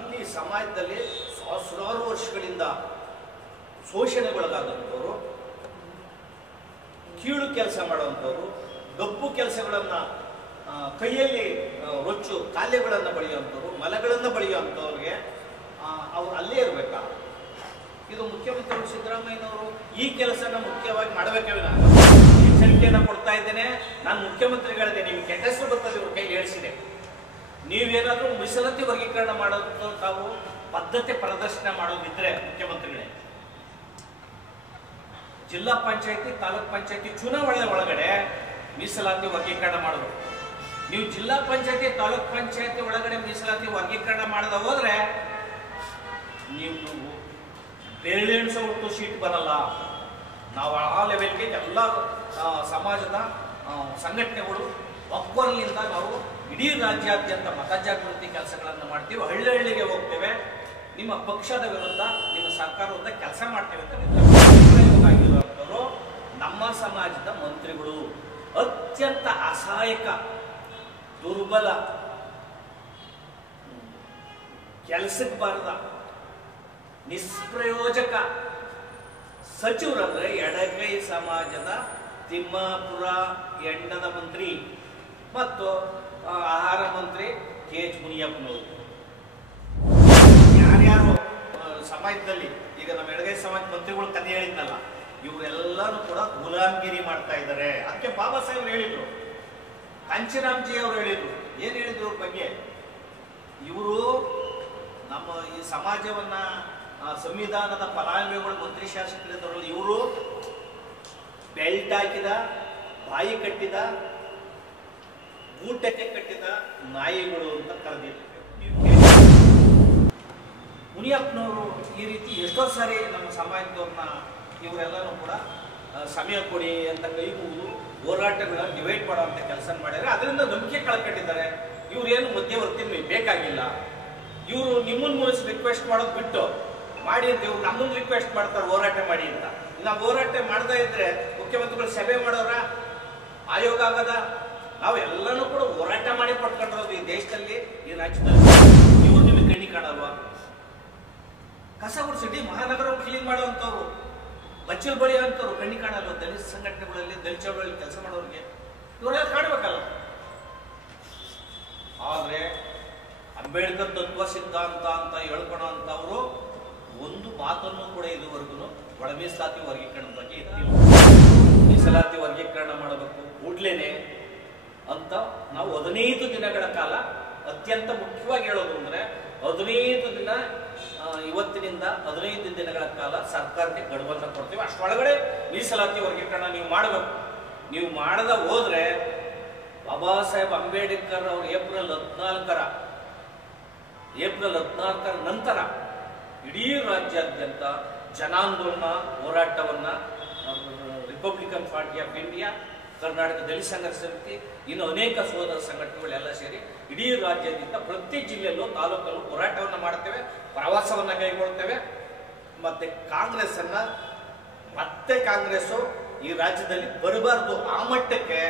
ಇಲ್ಲಿ ಸಮಾಜದಲ್ಲಿ ಸಹಸ್ರಾರು ವರ್ಷಗಳಿಂದ ಶೋಷಣೆಗೊಳಗಾದಂಥವರು, ಕೀಳು ಕೆಲಸ ಮಾಡುವಂಥವ್ರು, ಗಬ್ಬು ಕೆಲಸಗಳನ್ನ ಕೈಯಲ್ಲಿ ರೊಚ್ಚು ಕಾಲೆಗಳನ್ನು ಬಳಿಯುವಂಥವ್ರು, ಮಲಗಳನ್ನು ಬಳಿಯುವಂಥವ್ರಿಗೆ ಅವ್ರು ಅಲ್ಲೇ ಇರಬೇಕಾ? ಇದು ಮುಖ್ಯಮಂತ್ರಿಗಳು ಸಿದ್ದರಾಮಯ್ಯನವರು ಈ ಕೆಲಸನ ಮುಖ್ಯವಾಗಿ ಮಾಡಬೇಕೇ ವಿನ ಎಚ್ಚರಿಕೆಯನ್ನು ಕೊಡ್ತಾ ಇದ್ದೇನೆ. ನಾನು ಮುಖ್ಯಮಂತ್ರಿಗಳಿದೆ, ನಿಮ್ಗೆ ಕೆಟ್ಟ ಹೆಸರು ಬರ್ತದೆ ಇವ್ರ ಕೈಲಿ ಹೇಳಿಸಿದೆ. ನೀವೇನಾದ್ರೂ ಮೀಸಲಾತಿ ವರ್ಗೀಕರಣ ಮಾಡೋದು ತಾವು ಪದ್ಧತಿ ಪ್ರದರ್ಶನ ಮಾಡೋದಿದ್ರೆ ಮುಖ್ಯಮಂತ್ರಿಗಳೇ, ಜಿಲ್ಲಾ ಪಂಚಾಯತಿ ತಾಲೂಕ್ ಪಂಚಾಯತಿ ಚುನಾವಣೆ ಒಳಗಡೆ ಮೀಸಲಾತಿ ವರ್ಗೀಕರಣ ಮಾಡಬೇಕು. ನೀವು ಜಿಲ್ಲಾ ಪಂಚಾಯತಿ ತಾಲೂಕ್ ಪಂಚಾಯತಿ ಒಳಗಡೆ ಮೀಸಲಾತಿ ವರ್ಗೀಕರಣ ಮಾಡದ ಹೋದ್ರೆ ನೀವು ಬೆರಳೆಣಿಸೋಷ್ಟು ಸೀಟ್ ಬರಲ್ಲ. ನಾವು ಆ ಲೆವೆಲ್ಗೆ ಎಲ್ಲ ಸಮಾಜದ ಸಂಘಟನೆಗಳು ಒಬ್ಬರಲ್ಲಿಂದ ನಾವು ಇಡೀ ರಾಜ್ಯಾದ್ಯಂತ ಮತಜಾಗೃತಿ ಕೆಲಸಗಳನ್ನು ಮಾಡ್ತೀವಿ, ಹಳ್ಳಿ ಹಳ್ಳಿಗೆ ಹೋಗ್ತೇವೆ, ನಿಮ್ಮ ಪಕ್ಷದ ವಿರುದ್ಧ ನಿಮ್ಮ ಸರ್ಕಾರದ ಕೆಲಸ ಮಾಡ್ತೇವೆ ಅಂತ ಆಗಿರುವಂಥವರು ನಮ್ಮ ಸಮಾಜದ ಮಂತ್ರಿಗಳು. ಅತ್ಯಂತ ಅಸಹಾಯಕ, ದುರ್ಬಲ, ಕೆಲಸಕ್ಕೆ ಬಾರದ, ನಿಷ್ಪ್ರಯೋಜಕ ಸಚಿವರಂದ್ರೆ ಎಡಗೈ ಸಮಾಜದ ತಿಮ್ಮಾಪುರ ಎಣ್ಣದ ಮಂತ್ರಿ ಮತ್ತು ಆಹಾರ ಮಂತ್ರಿ ಕೆ.ಎಚ್. ಮುನಿಯಪ್ಪನವರು. ಯಾರ್ಯಾರು ಸಮಾಜದಲ್ಲಿ ಈಗ ನಮ್ಮ ಎಡಗೈ ಸಮಾಜ ಮಂತ್ರಿಗಳು ಕಥೆ ಹೇಳಿದ್ನಲ್ಲ, ಇವರೆಲ್ಲರೂ ಕೂಡ ಗುಲಾಮ್ಗಿರಿ ಮಾಡ್ತಾ ಇದ್ದಾರೆ. ಅದಕ್ಕೆ ಬಾಬಾ ಸಾಹೇಬ್ ಹೇಳಿದ್ರು, ಕಾಂಚಿರಾಮ್ಜಿ ಅವರು ಹೇಳಿದ್ರು. ಏನ್ ಹೇಳಿದ್ರು ಅವ್ರ ಬಗ್ಗೆ? ಇವರು ನಮ್ಮ ಈ ಸಮಾಜವನ್ನ ಸಂವಿಧಾನದ ಫಲಾನುಭವಿಗಳು ಮಂತ್ರಿ ಶಾಸಕರಿದ್ದವರಲ್ಲಿ ಇವರು ಬೆಲ್ಟ್ ಹಾಕಿದ, ಬಾಯಿ ಕಟ್ಟಿದ, ಊಟಕ್ಕೆ ಕಟ್ಟಿದ ನಾಯಿಗಳು ಅಂತ ಕರೆದಿದ್ದಾರೆ. ಮುನಿಯಪ್ಪನವರು ಈ ರೀತಿ ಎಷ್ಟೋ ಸಾರಿ ನಮ್ಮ ಸಮಾಜದವ್ರನ್ನ ಇವರೆಲ್ಲರೂ ಕೂಡ ಸಮಯ ಕೊಡಿ ಅಂತ ಕೈ ಮುಗಿದು ಹೋರಾಟಗಳನ್ನ ಡಿವೈಡ್ ಮಾಡುವಂತ ಕೆಲಸ ಮಾಡಿದರೆ ಅದರಿಂದ ನಂಬಿಕೆ ಕಳ್ಕೊಂಡಿದ್ದಾರೆ. ಇವ್ರು ಏನು ಮಧ್ಯವರ್ತಿ ಬೇಕಾಗಿಲ್ಲ. ಇವರು ನಿಮ್ಮನ್ನ ಮೂಲಕ ರಿಕ್ವೆಸ್ಟ್ ಮಾಡೋದು ಬಿಟ್ಟು ಮಾಡಿ ಅಂತ ಇವ್ರು ನಮ್ಮನ್ನ ರಿಕ್ವೆಸ್ಟ್ ಮಾಡ್ತಾರೆ ಹೋರಾಟ ಮಾಡಿ ಅಂತ. ನಾವು ಹೋರಾಟ ಮಾಡದೇ ಇದ್ರೆ ಮುಖ್ಯಮಂತ್ರಿಗಳು ಸಭೆ ಮಾಡೋರ ಆಯೋಗ ಆಗದ? ನಾವು ಎಲ್ಲನೂ ಕೂಡ ಹೋರಾಟ ಮಾಡಿ ಪಡ್ಕೊಂಡಿರೋದು ಈ ದೇಶದಲ್ಲಿ, ಈ ರಾಜ್ಯದಲ್ಲಿ. ಇವ್ರು ನಿಮಗೆ ಕಣ್ಣಿ ಕಾಣಲ್ವಾ? ಕಸ ಗುಡಿಸಿ ಮಹಾನಗರ ಕ್ಲೀನ್ ಮಾಡುವಂಥವ್ರು, ಬಚ್ಚಲ್ ಬಳಿ ಅಂತವ್ರು ಕಣ್ಣಿ ಕಾಣಲ್ವ? ದಲಿತ ಸಂಘಟನೆಗಳಲ್ಲಿ, ದಲಿತ ಚಳವಳಿಯಲ್ಲಿ ಕೆಲಸ ಮಾಡೋರಿಗೆ ಇವರೆಲ್ಲ ಕಾಣಬೇಕಲ್ಲ. ಆದ್ರೆ ಅಂಬೇಡ್ಕರ್ ತತ್ವ ಸಿದ್ಧಾಂತ ಅಂತ ಹೇಳ್ಕೊಳೋಂಥವ್ರು ಒಂದು ಮಾತನ್ನು ಕೂಡ ಇದುವರೆಗೂ ಒಳ ಮೀಸಲಾತಿ ವರ್ಗೀಕರಣದ ಬಗ್ಗೆ ಎತ್ತಿಲ್ಲ. ಮೀಸಲಾತಿ ವರ್ಗೀಕರಣ ಮಾಡಬೇಕು ಕೂಡ್ಲೇನೆ ಅಂತ ನಾವು 15 ದಿನಗಳ ಕಾಲ, ಅತ್ಯಂತ ಮುಖ್ಯವಾಗಿ ಹೇಳೋದು ಅಂದ್ರೆ 15 ದಿನ, ಇವತ್ತಿನಿಂದ 15 ದಿನಗಳ ಕಾಲ ಸರ್ಕಾರಕ್ಕೆ ಗಡುವನ್ನು ಕೊಡ್ತೀವಿ. ಅಷ್ಟೊಳಗಡೆ ಮೀಸಲಾತಿ ವರ್ಗೀಕರಣ ನೀವು ಮಾಡಬೇಕು. ನೀವು ಮಾಡದ ಹೋದ್ರೆ ಬಾಬಾ ಸಾಹೇಬ್ ಅಂಬೇಡ್ಕರ್ ಅವರು ಏಪ್ರಿಲ್ 14ರ ನಂತರ ಇಡೀ ರಾಜ್ಯಾದ್ಯಂತ ಜನಾಂದೋಲನ ಹೋರಾಟವನ್ನ Republican Party of India, Karnataka Dalit Sangharsh Samiti, ಇನ್ನು ಅನೇಕ ಸೋದರ ಸಂಘಟನೆಗಳೆಲ್ಲ ಸೇರಿ ಇಡೀ ರಾಜ್ಯಾದ್ಯಂತ ಪ್ರತಿ ಜಿಲ್ಲೆಯಲ್ಲೂ ತಾಲೂಕಲ್ಲೂ ಹೋರಾಟವನ್ನ ಮಾಡ್ತೇವೆ, ಪ್ರವಾಸವನ್ನ ಕೈಗೊಳ್ತೇವೆ. ಮತ್ತೆ ಕಾಂಗ್ರೆಸ್ ಈ ರಾಜ್ಯದಲ್ಲಿ ಬರಬಾರ್ದು, ಆ ಮಟ್ಟಕ್ಕೆ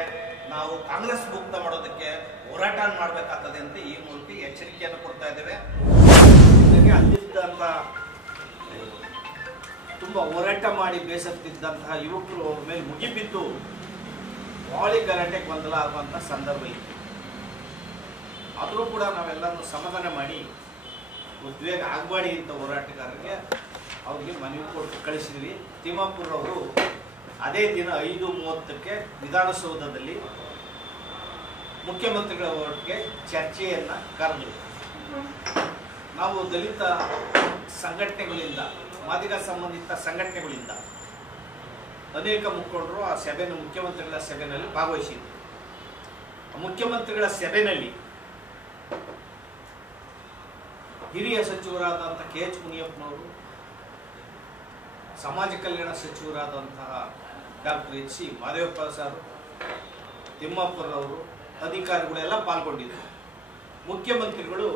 ನಾವು ಕಾಂಗ್ರೆಸ್ ಮುಕ್ತ ಮಾಡೋದಕ್ಕೆ ಹೋರಾಟ ಮಾಡಬೇಕಾಗ್ತದೆ ಅಂತ ಈ ಮೂಲಕ ಎಚ್ಚರಿಕೆಯನ್ನು ಕೊಡ್ತಾ ಇದ್ದೇವೆ. ಅಲ್ಲಿದ್ದಂತ ತುಂಬಾ ಹೋರಾಟ ಮಾಡಿ ಬೇಸತ್ತಿದ್ದಂತಹ ಯುವಕರು ಅವ್ರ ಮೇಲೆ ಮುಗಿಬಿದ್ದು ಬಾಳಿ ಗಲಾಟೆ ಗೊಂದಲ ಆಗುವಂತ ಸಂದರ್ಭ ಇತ್ತು. ಆದರೂ ಕೂಡ ನಾವೆಲ್ಲರೂ ಸಮಾಧಾನ ಮಾಡಿ ಉದ್ವೇಗ ಆಗಬೇಡಿ ಅಂತ ಹೋರಾಟಗಾರರಿಗೆ ಅವ್ರಿಗೆ ಮನವಿ ಕೊಟ್ಟು ಕಳಿಸಿದ್ವಿ. ತಿಮ್ಮಾಪುರ ಅವರು ಅದೇ ದಿನ 5:30ಕ್ಕೆ ವಿಧಾನಸೌಧದಲ್ಲಿ ಮುಖ್ಯಮಂತ್ರಿಗಳ ಒಟ್ಟಿಗೆ ಚರ್ಚೆಯನ್ನ ಕರೆದರು. ನಾವು ದಲಿತ ಸಂಘಟನೆಗಳಿಂದ, ಮಾದಿಗ ಸಂಬಂಧಿತ ಸಂಘಟನೆಗಳಿಂದ ಅನೇಕ ಮುಖಂಡರು ಆ ಸಭೆಯನ್ನು, ಮುಖ್ಯಮಂತ್ರಿಗಳ ಸಭೆಯಲ್ಲಿ ಭಾಗವಹಿಸಿದ್ರು. ಮುಖ್ಯಮಂತ್ರಿಗಳ ಸಭೆಯಲ್ಲಿ ಹಿರಿಯ ಸಚಿವರಾದಂಥ ಕೆ.ಎಚ್. ಮುನಿಯಪ್ಪನವರು, ಸಮಾಜ ಕಲ್ಯಾಣ ಸಚಿವರಾದಂತಹ ಡಾಕ್ಟರ್ ಎಚ್.ಸಿ. ಮಾದೇವಪ್ಪ ಸರ್, ತಿಮ್ಮಾಪುರವರು, ಅಧಿಕಾರಿಗಳೆಲ್ಲ ಪಾಲ್ಗೊಂಡಿದ್ದರು. ಮುಖ್ಯಮಂತ್ರಿಗಳು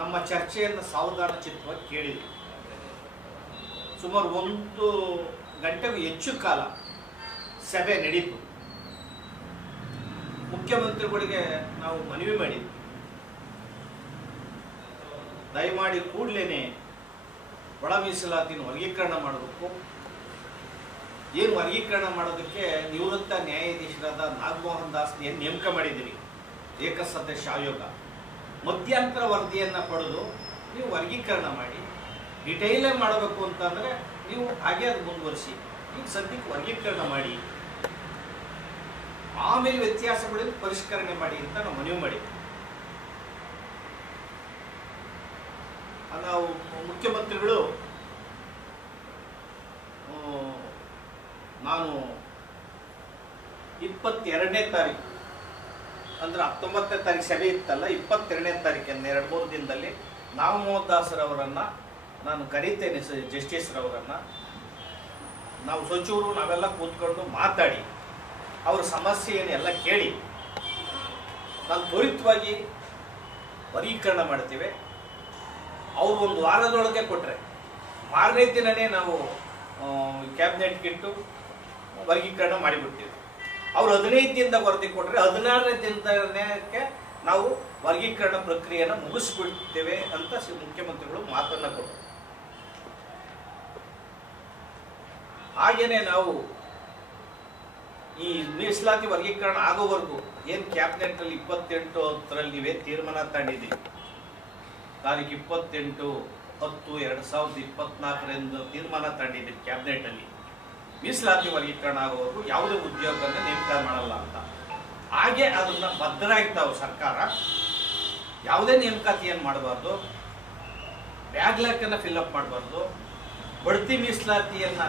ನಮ್ಮ ಚರ್ಚೆಯನ್ನು ಸಾವಧಾನ ಚಿತ್ತವಾಗಿ ಕೇಳಿದರು. ಸುಮಾರು 1 ಗಂಟೆಗೂ ಹೆಚ್ಚು ಕಾಲ ಸಭೆ ನಡೆಯಿತು. ಮುಖ್ಯಮಂತ್ರಿಗಳಿಗೆ ನಾವು ಮನವಿ ಮಾಡಿದ್ವಿ, ದಯಮಾಡಿ ಕೂಡಲೇ ಒಳ ಮೀಸಲಾತಿನ ವರ್ಗೀಕರಣ ಮಾಡಬೇಕು. ಏನು ವರ್ಗೀಕರಣ ಮಾಡೋದಕ್ಕೆ ನಿವೃತ್ತ ನ್ಯಾಯಾಧೀಶರಾದ ನಾಗಮೋಹನ್ ದಾಸ್ ಏನು ನೇಮಕ ಮಾಡಿದ್ದೀರಿ, ಏಕಸದಸ್ಯ ಆಯೋಗ, ಮಧ್ಯಂತರ ವರದಿಯನ್ನು ಪಡೆದು ನೀವು ವರ್ಗೀಕರಣ ಮಾಡಿ. ಡಿಟೈಲೇ ಮಾಡಬೇಕು ಅಂತಂದರೆ ನೀವು ಹಾಗೆ ಅದು ಮುಂದುವರಿಸಿ. ಈಗ ಸದ್ಯಕ್ಕೆ ವರ್ಗೀಕರಣ ಮಾಡಿ, ಆಮೇಲೆ ವ್ಯತ್ಯಾಸಗಳನ್ನು ಪರಿಷ್ಕರಣೆ ಮಾಡಿ ಅಂತ ನಾವು ಮನವಿ ಮಾಡಿದ್ವಿ. ನಾವು ಮುಖ್ಯಮಂತ್ರಿಗಳು ನಾನು 22ನೇ ತಾರೀಕು ಅಂದ್ರೆ 19ನೇ ತಾರೀಕು ಸಭೆ ಇತ್ತಲ್ಲ, 22ನೇ ತಾರೀಕಿಂದ 2-3 ದಿನದಲ್ಲಿ ನಾಗಮೋಹನ್ ದಾಸರವರನ್ನು ನಾನು ಕರೀತೇನೆ. ಜಸ್ಟಿಸ್ರವರನ್ನು ನಾವು ಸಚಿವರು ನಾವೆಲ್ಲ ಕೂತ್ಕೊಂಡು ಮಾತಾಡಿ ಅವ್ರ ಸಮಸ್ಯೆ ಏನೆಲ್ಲ ಕೇಳಿ ನಾನು ತ್ವರಿತವಾಗಿ ವರ್ಗೀಕರಣ ಮಾಡ್ತೇವೆ. ಅವರು 1 ವಾರದೊಳಗೆ ಕೊಟ್ಟರೆ ಮಾರನೇ ದಿನವೇ ನಾವು ಕ್ಯಾಬಿನೆಟ್ಗೆ ಇಟ್ಟು ವರ್ಗೀಕರಣ ಮಾಡಿಬಿಡ್ತೀವಿ. ಅವರು 15 ದಿನದ ವರದಿ ಕೊಟ್ಟರೆ 16ನೇ ದಿನಕ್ಕೆ ನಾವು ವರ್ಗೀಕರಣ ಪ್ರಕ್ರಿಯೆಯನ್ನು ಮುಗಿಸ್ಬಿಡ್ತೇವೆ ಅಂತ ಮುಖ್ಯಮಂತ್ರಿಗಳು ಮಾತನ್ನ ಕೊಟ್ಟರು. ಹಾಗೇನೆ ನಾವು ಈ ಮೀಸಲಾತಿ ವರ್ಗೀಕರಣ ಆಗೋವರೆಗೂ ಏನು ಕ್ಯಾಬಿನೆಟ್ ಅಲ್ಲಿ 28 ನೀವೇನು ತೀರ್ಮಾನ ತಗೊಂಡಿದ್ದೀವಿ, ತಾರೀಕು 28/10/2024 ತೀರ್ಮಾನ ತಗೊಂಡಿದ್ದೀವಿ ಕ್ಯಾಬಿನೆಟ್ ಅಲ್ಲಿ ಮೀಸಲಾತಿ ವರ್ಗೀಕರಣ ಆಗೋವರೆಗೂ ಯಾವುದೇ ಉದ್ಯೋಗವನ್ನು ನೇಮಕ ಮಾಡಲ್ಲ ಅಂತ. ಹಾಗೆ ಅದನ್ನ ಭದ್ರಾಗ್ತಾವ ಸರ್ಕಾರ. ಯಾವುದೇ ನೇಮಕಾತಿಯನ್ನು ಮಾಡಬಾರ್ದು, ಬ್ಯಾಕ್ಲಾಕನ್ನು ಫಿಲ್ಅಪ್ ಮಾಡಬಾರ್ದು, ಬಡ್ತಿ ಮೀಸಲಾತಿಯನ್ನ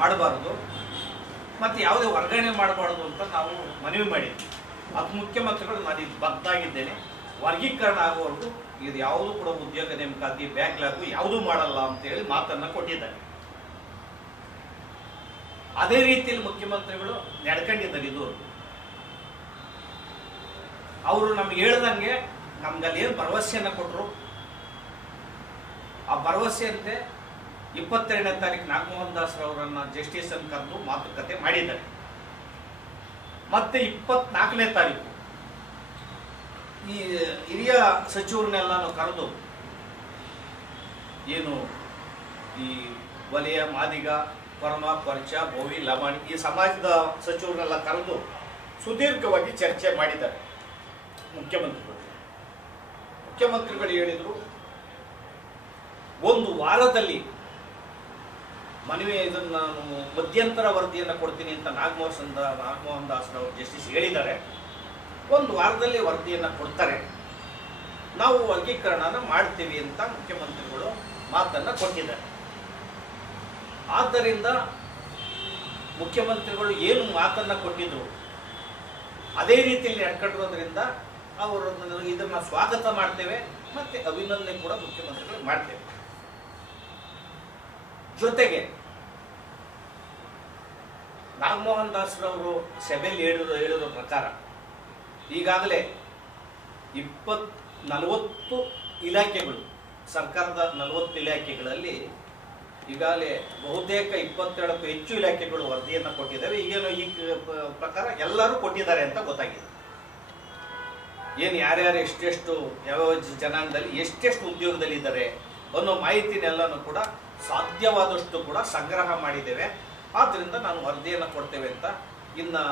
ಮಾಡಬಾರ್ದು, ಮತ್ತು ಯಾವುದೇ ವರ್ಗಾವಣೆ ಮಾಡಬಾರ್ದು ಅಂತ ನಾವು ಮನವಿ ಮಾಡಿದ್ವಿ. ಅದು ಮುಖ್ಯಮಂತ್ರಿಗಳು ನಾನು ಇದು ಬದ್ದಾಗಿದ್ದೇನೆ, ವರ್ಗೀಕರಣ ಆಗುವವರೆಗೂ ಇದು ಯಾವುದು ಕೂಡ ಉದ್ಯೋಗ ನೇಮಕಾತಿ ಬ್ಯಾಕ್ಲಾಗು ಯಾವುದೂ ಮಾಡಲ್ಲ ಅಂತೇಳಿ ಮಾತನ್ನ ಕೊಟ್ಟಿದ್ದಾರೆ. ಅದೇ ರೀತಿಯಲ್ಲಿ ಮುಖ್ಯಮಂತ್ರಿಗಳು ನಡ್ಕೊಂಡಿದ್ದಾರೆ. ಇದು ಅವರು ನಮ್ಗೆ ಹೇಳ್ದಂಗೆ ನಮ್ಗಲ್ಲಿ ಏನು ಭರವಸೆಯನ್ನ ಕೊಟ್ಟರು, ಆ ಭರವಸೆಯಂತೆ 22ನೇ ತಾರೀಕು ನಾಗಮೋಹನ್ ದಾಸರವರನ್ನ ಜಸ್ಟಿಸ್ ಅನ್ನು ಕರೆದು ಮಾತುಕತೆ ಮಾಡಿದ್ದಾರೆ. ಮತ್ತೆ 24ನೇ ತಾರೀಕು ಈ ಹಿರಿಯ ಸಚಿವರನ್ನೆಲ್ಲಾನು ಕರೆದು ಏನು ಈ ವಲಯ, ಮಾದಿಗ, ಕೊರಮ, ಕೊರ್ಚ, ಬೋವಿ, ಲಮಾಣಿ ಈ ಸಮಾಜದ ಸಚಿವರನ್ನೆಲ್ಲ ಕರೆದು ಸುದೀರ್ಘವಾಗಿ ಚರ್ಚೆ ಮಾಡಿದ್ದಾರೆ ಮುಖ್ಯಮಂತ್ರಿಗಳು ಹೇಳಿದ್ರು 1 ವಾರದಲ್ಲಿ ಮನವಿ ಇದನ್ನ ನಾನು ಮಧ್ಯಂತರ ವರದಿಯನ್ನು ಕೊಡ್ತೀನಿ ಅಂತ ನಾಗಮೋಹನ್ ದಾಸರವರು ಜಸ್ಟಿಸ್ ಹೇಳಿದ್ದಾರೆ. 1 ವಾರದಲ್ಲಿ ವರದಿಯನ್ನು ಕೊಡ್ತಾರೆ, ನಾವು ವರ್ಗೀಕರಣನ ಮಾಡ್ತೀವಿ ಅಂತ ಮುಖ್ಯಮಂತ್ರಿಗಳು ಮಾತನ್ನ ಕೊಟ್ಟಿದ್ದಾರೆ. ಆದ್ದರಿಂದ ಮುಖ್ಯಮಂತ್ರಿಗಳು ಏನು ಮಾತನ್ನ ಕೊಟ್ಟಿದ್ರು ಅದೇ ರೀತಿಯಲ್ಲಿ ನಡ್ಕೊಂಡಿರೋದ್ರಿಂದ ಅವರು ಇದನ್ನ ಸ್ವಾಗತ ಮಾಡ್ತೇವೆ, ಮತ್ತೆ ಅಭಿನಂದನೆ ಕೂಡ ಮುಖ್ಯಮಂತ್ರಿಗಳು ಮಾಡ್ತೇವೆ. ಜೊತೆಗೆ ನಾಗಮೋಹನ್ ದಾಸರವರು ಸಭೆಯಲ್ಲಿ ಹೇಳಿರೋ ಪ್ರಕಾರ ಈಗಾಗಲೇ 40 ಇಲಾಖೆಗಳು, ಸರ್ಕಾರದ 40 ಇಲಾಖೆಗಳಲ್ಲಿ ಈಗಾಗಲೇ ಬಹುತೇಕ 22ಕ್ಕೂ ಹೆಚ್ಚು ಇಲಾಖೆಗಳು ವರದಿಯನ್ನು ಕೊಟ್ಟಿದ್ದಾವೆ. ಈಗೇನು ಈ ಪ್ರಕಾರ ಎಲ್ಲರೂ ಕೊಟ್ಟಿದ್ದಾರೆ ಅಂತ ಗೊತ್ತಾಗಿದೆ. ಏನು ಯಾರ್ಯಾರು ಎಷ್ಟೆಷ್ಟು ಯಾವ ಜನಾಂಗದಲ್ಲಿ ಎಷ್ಟೆಷ್ಟು ಉದ್ಯೋಗದಲ್ಲಿ ಇದ್ದಾರೆ ಅನ್ನೋ ಮಾಹಿತಿನೆಲ್ಲನೂ ಕೂಡ ಸಾಧ್ಯವಾದಷ್ಟು ಕೂಡ ಸಂಗ್ರಹ ಮಾಡಿದ್ದೇವೆ. ಆದ್ದರಿಂದ ನಾನು ವರದಿಯನ್ನು ಕೊಡ್ತೇವೆ ಅಂತ ಇನ್ನು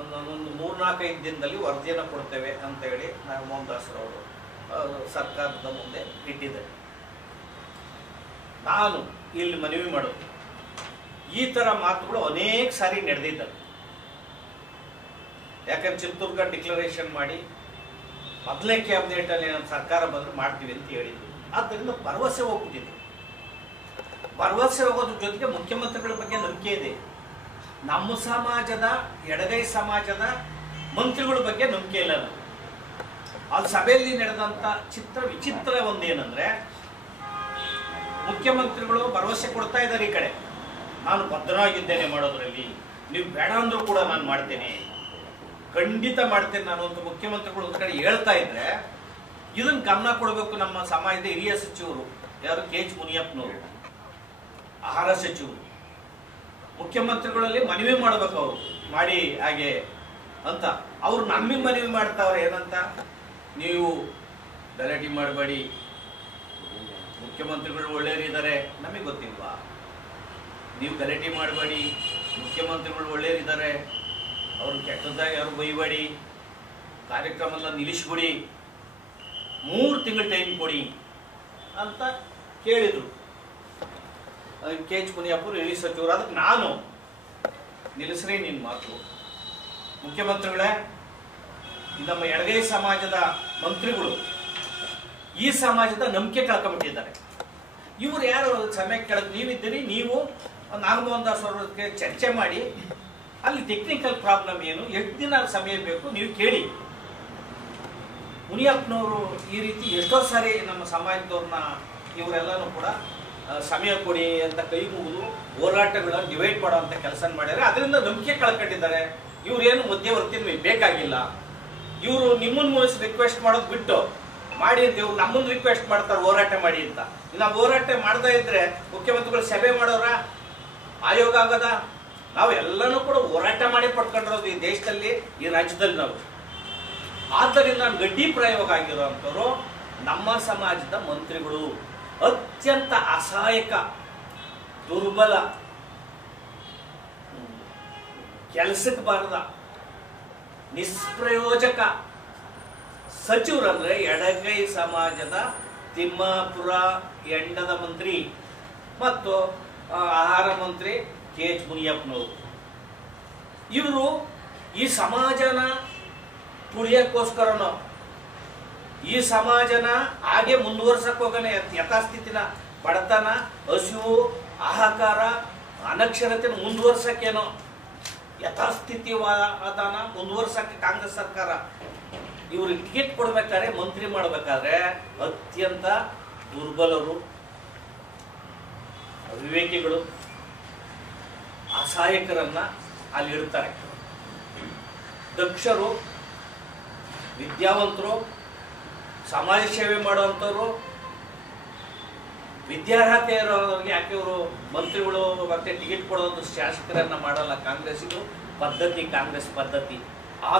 ಒಂದು 3-4-5 ದಿನದಲ್ಲಿ ವರದಿಯನ್ನು ಕೊಡ್ತೇವೆ ಅಂತ ಹೇಳಿ ನಾಗಮೋಹನ್ ದಾಸರವರು ಸರ್ಕಾರದ ಮುಂದೆ ಇಟ್ಟಿದ್ದಾರೆ. ನಾನು ಇಲ್ಲಿ ಮನವಿ ಮಾಡೋದು, ಈ ತರ ಮಾತುಗಳು ಅನೇಕ ಸಾರಿ ನಡೆದಿದ್ದಾರೆ. ಯಾಕಂದ್ರೆ ಚಿತ್ರದುರ್ಗ ಡಿಕ್ಲರೇಷನ್ ಮಾಡಿ ಮೊದಲನೇ ಕ್ಯಾಬಿನೆಟ್ ಅಲ್ಲಿ ನಮ್ಮ ಸರ್ಕಾರ ಬಂದ್ರೆ ಮಾಡ್ತೀವಿ ಅಂತ ಹೇಳಿದ್ರು. ಆದ್ದರಿಂದ ಭರವಸೆ ಹೋಗ್ಬಿಟ್ಟಿದೆ. ಭರವಸೆ ಹೋಗೋದ್ರ ಜೊತೆಗೆ ಮುಖ್ಯಮಂತ್ರಿಗಳ ಬಗ್ಗೆ ನಂಬಿಕೆ ಇದೆ. ನಮ್ಮ ಸಮಾಜದ ಎಡಗೈ ಸಮಾಜದ ಮಂತ್ರಿಗಳ ಬಗ್ಗೆ ನಂಬಿಕೆ ಇಲ್ಲ. ಅದು ಸಭೆಯಲ್ಲಿ ನಡೆದಂತ ವಿಚಿತ್ರ ಒಂದೇನಂದ್ರೆ ಮುಖ್ಯಮಂತ್ರಿಗಳು ಭರವಸೆ ಕೊಡ್ತಾ ಇದ್ದಾರೆ, ಈ ಕಡೆ ನಾನು ಬದ್ಧನಾಗಿದ್ದೇನೆ ಮಾಡೋದ್ರಲ್ಲಿ, ನೀವು ಬೇಡ ಅಂದ್ರೂ ಕೂಡ ನಾನು ಮಾಡ್ತೇನೆ, ಖಂಡಿತ ಮಾಡ್ತೇನೆ ನಾನು ಅಂತ ಮುಖ್ಯಮಂತ್ರಿಗಳು ಒಂದು ಕಡೆ ಹೇಳ್ತಾ ಇದ್ರೆ ಇದನ್ನ ಗಮನ ಕೊಡಬೇಕು ನಮ್ಮ ಸಮಾಜದ ಹಿರಿಯ ಸಚಿವರು, ಯಾರು KH ಮುನಿಯಪ್ಪನವರು, ಆಹಾರ ಸಚಿವರು. ಮುಖ್ಯಮಂತ್ರಿಗಳಲ್ಲಿ ಮನವಿ ಮಾಡ್ಬೇಕು, ಅವರು ಮಾಡಿ ಹಾಗೆ ಅಂತ. ಅವ್ರು ನಮಗೆ ಮನವಿ ಮಾಡ್ತಾವ್ರೆ ಏನಂತ, ನೀವು ಗಲಾಟೆ ಮಾಡಬೇಡಿ, ಮುಖ್ಯಮಂತ್ರಿಗಳು ಒಳ್ಳೆಯವರಿದ್ದಾರೆ, ನಮಗೆ ಗೊತ್ತಿಲ್ವಾ? ನೀವು ಗಲಾಟೆ ಮಾಡಬೇಡಿ, ಮುಖ್ಯಮಂತ್ರಿಗಳು ಒಳ್ಳೆಯವರಿದ್ದಾರೆ, ಅವ್ರು ಕೆಟ್ಟದಾಗಿ ಯಾರು ಬೈಬೇಡಿ, ಕಾರ್ಯಕ್ರಮ ಎಲ್ಲ ನಿಲ್ಲಿಸ್ಬಿಡಿ, 3 ತಿಂಗಳು ಟೈಮ್ ಕೊಡಿ ಅಂತ ಕೇಳಿದರು ಕೆ ಎಚ್ ಮುನಿಯಪ್ಪರು, ಹೇಳಿ ಸಚಿವರು. ಅದಕ್ಕೆ ನಾನು ನಿಲ್ಲಿಸ್ರಿ ನಿನ್ನ ಮಾತು, ಮುಖ್ಯಮಂತ್ರಿಗಳೇ, ನಮ್ಮ ಎಡಗೈ ಸಮಾಜದ ಮಂತ್ರಿಗಳು ಈ ಸಮಾಜದ ನಂಬಿಕೆ ಕಳ್ಕೊಂಡ್ಬಿಟ್ಟಿದ್ದಾರೆ. ಇವ್ರು ಯಾರು ಸಮಯ ಕೆಳಗೆ ನೀವಿದ್ದೀರಿ, ನೀವು ನಾಗಮೋಹನ್ ದಾಸ್ ಅವ್ರಿಗೆ ಚರ್ಚೆ ಮಾಡಿ ಅಲ್ಲಿ ಟೆಕ್ನಿಕಲ್ ಪ್ರಾಬ್ಲಮ್ ಏನು, ಎಷ್ಟು ದಿನ ಸಮಯ ಬೇಕು ನೀವು ಕೇಳಿ. ಮುನಿಯಪ್ಪನವರು ಈ ರೀತಿ ಎಷ್ಟೋ ಸಾರಿ ನಮ್ಮ ಸಮಾಜದವ್ರನ್ನ ಇವರೆಲ್ಲನೂ ಕೂಡ ಸಮಯ ಕೊಡಿ ಅಂತ ಕೈ ಮುಗಿದು ಹೋರಾಟಗಳನ್ನ ಡಿವೈಡ್ ಮಾಡೋಂಥ ಕೆಲಸ ಮಾಡ್ಯಾರೆ. ಅದರಿಂದ ನಂಬಿಕೆ ಕಳ್ಕೊಂಡಿದ್ದಾರೆ. ಇವ್ರೇನು ಮಧ್ಯವರ್ತಿ ಬೇಕಾಗಿಲ್ಲ. ಇವರು ನಿಮ್ಮನ್ನ ಮುಗಿಸಿ ರಿಕ್ವೆಸ್ಟ್ ಮಾಡೋದು ಬಿಟ್ಟು ಮಾಡಿ ಅಂತ ಇವ್ರು ನಮ್ಮನ್ನು ರಿಕ್ವೆಸ್ಟ್ ಮಾಡ್ತಾರೆ ಹೋರಾಟ ಮಾಡಿ ಅಂತ. ನಾವು ಹೋರಾಟ ಮಾಡ್ತಾ ಇದ್ರೆ ಮುಖ್ಯಮಂತ್ರಿಗಳು ಸಭೆ ಮಾಡೋರ ಆಯೋಗ ಆಗೋದ? ನಾವು ಎಲ್ಲನೂ ಕೂಡ ಹೋರಾಟ ಮಾಡಿ ಪಡ್ಕೊಂಡಿರೋದು ಈ ದೇಶದಲ್ಲಿ, ಈ ರಾಜ್ಯದಲ್ಲಿ ನಾವು. ಆದ್ದರಿಂದ ಗಡ್ಡಿ ಪ್ರಯೋಗ ಆಗಿರೋಂಥವ್ರು ನಮ್ಮ ಸಮಾಜದ ಮಂತ್ರಿಗಳು, ಅತ್ಯಂತ ಅಸಹಾಯಕ, ದುರ್ಬಲ, ಕೆಲಸಕ್ಕೆ ಬಾರದ, ನಿಷ್ಪ್ರಯೋಜಕ ಸಚಿವರಂದ್ರೆ ಎಡಗೈ ಸಮಾಜದ ತಿಮ್ಮಾಪುರ ಎಂಡದ ಮಂತ್ರಿ ಮತ್ತು ಆಹಾರ ಮಂತ್ರಿ ಕೆ ಎಚ್ ಮುನಿಯಪ್ಪನವರು. ಇವರು ಈ ಸಮಾಜನ ತುಳಿಯಕ್ಕೋಸ್ಕರನೋ, ಈ ಸಮಾಜನ ಹಾಗೆ ಮುಂದುವರ್ಸಕ್ ಹೋಗೋಣ, ಯಥಾಸ್ಥಿತಿನ, ಬಡತನ, ಹಸಿವು, ಹಾಹಾಕಾರ, ಅನಕ್ಷರತೆನ ಮುಂದುವರ್ಸಕ್ಕೇನೋ, ಯಥಾಸ್ಥಿತಿವಾದನ ಮುಂದುವರ್ಸಕ್ಕೆ ಕಾಂಗ್ರೆಸ್ ಸರ್ಕಾರ ಇವ್ರಿಗೆ ಟಿಕೆಟ್ ಕೊಡ್ಬೇಕಾದ್ರೆ, ಮಂತ್ರಿ ಮಾಡಬೇಕಾದ್ರೆ ಅತ್ಯಂತ ದುರ್ಬಲರು, ಅವಿವೇಕಿಗಳು, ಅಸಹಾಯಕರನ್ನ ಅಲ್ಲಿ ಇಡ್ತಾರೆ. ದಕ್ಷರು, ವಿದ್ಯಾವಂತರು, ಸಮಾಜ ಸೇವೆ ಮಾಡುವಂಥವ್ರು, ವಿದ್ಯಾರ್ಹತೆ ಇರೋರಿಗೆ ಯಾಕೆ ಇವರು ಮಂತ್ರಿಗಳು ಮತ್ತೆ ಟಿಕೆಟ್ ಕೊಡೋದು ಶಾಸಕರನ್ನ ಮಾಡಲ್ಲ? ಕಾಂಗ್ರೆಸ್ ಇದು ಪದ್ಧತಿ, ಕಾಂಗ್ರೆಸ್ ಪದ್ಧತಿ. ಆ